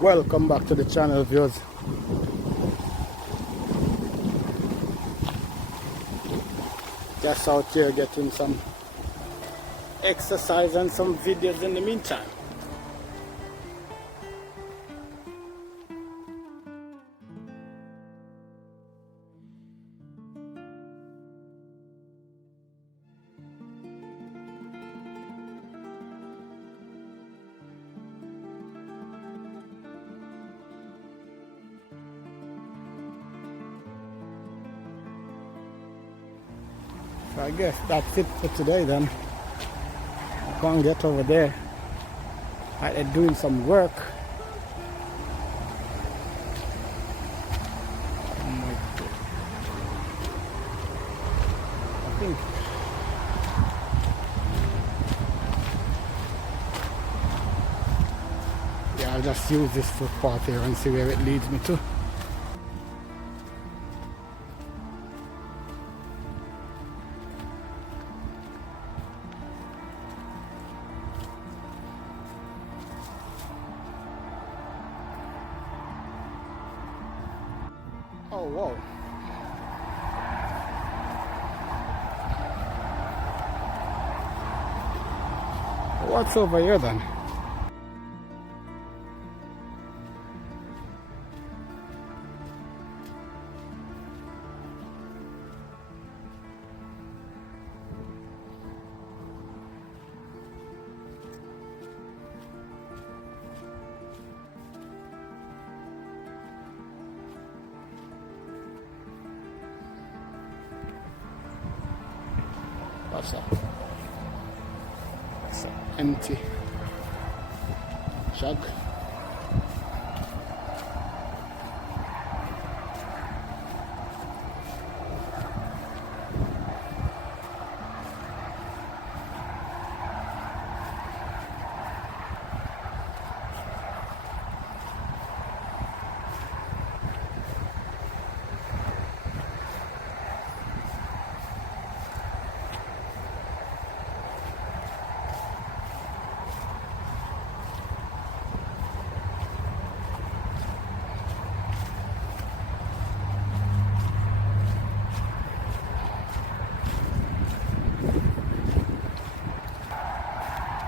Welcome back to the channel, viewers. Just out here getting some exercise and some videos in the meantime. So I guess that's it for today then. I can't get over there. They're doing some work. Oh my God. I think I'll just use this footpath here and see where it leads me to. Oh, whoa. What's over here then? What's that? It's an empty jug.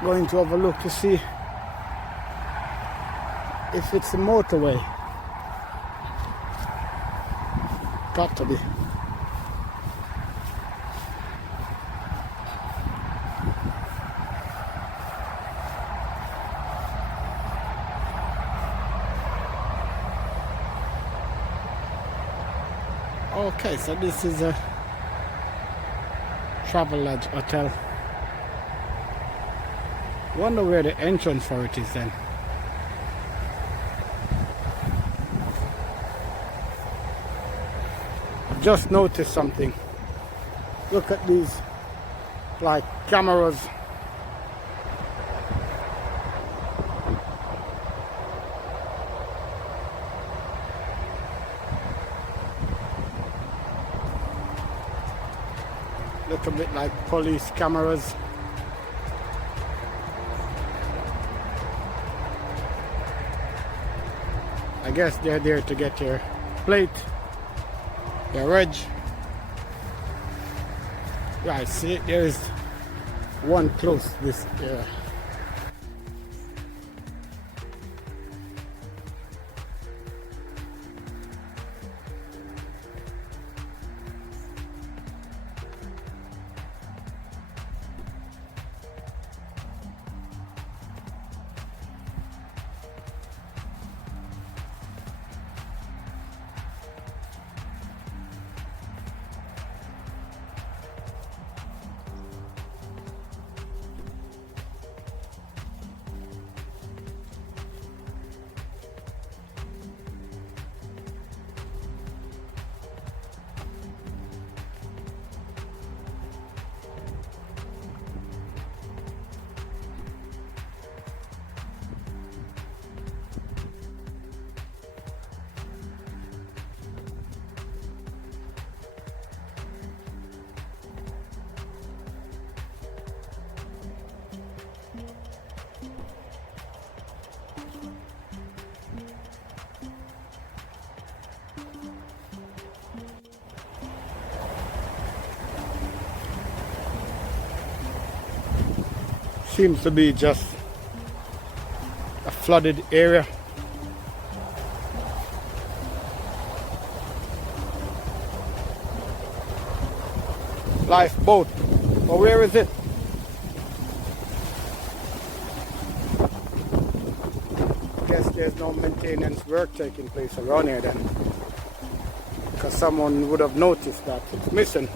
Going to have a look to see if it's a motorway. Got to be. Okay, so this is a Travelodge Hotel. Wonder where the entrance for it is then. I've just noticed something. Look at these, like, cameras. Look a bit like police cameras. I guess they're there to get your plate, your reg. Right, see, there's one close this area. seems to be just a flooded area. Lifeboat. But where is it? Guess there's no maintenance work taking place around here then, because someone would have noticed that it's missing.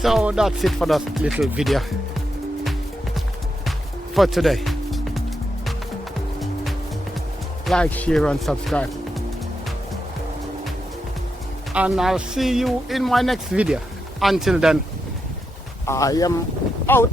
So that's it for that little video for today. Like, share and subscribe. And I'll see you in my next video. Until then, I am out.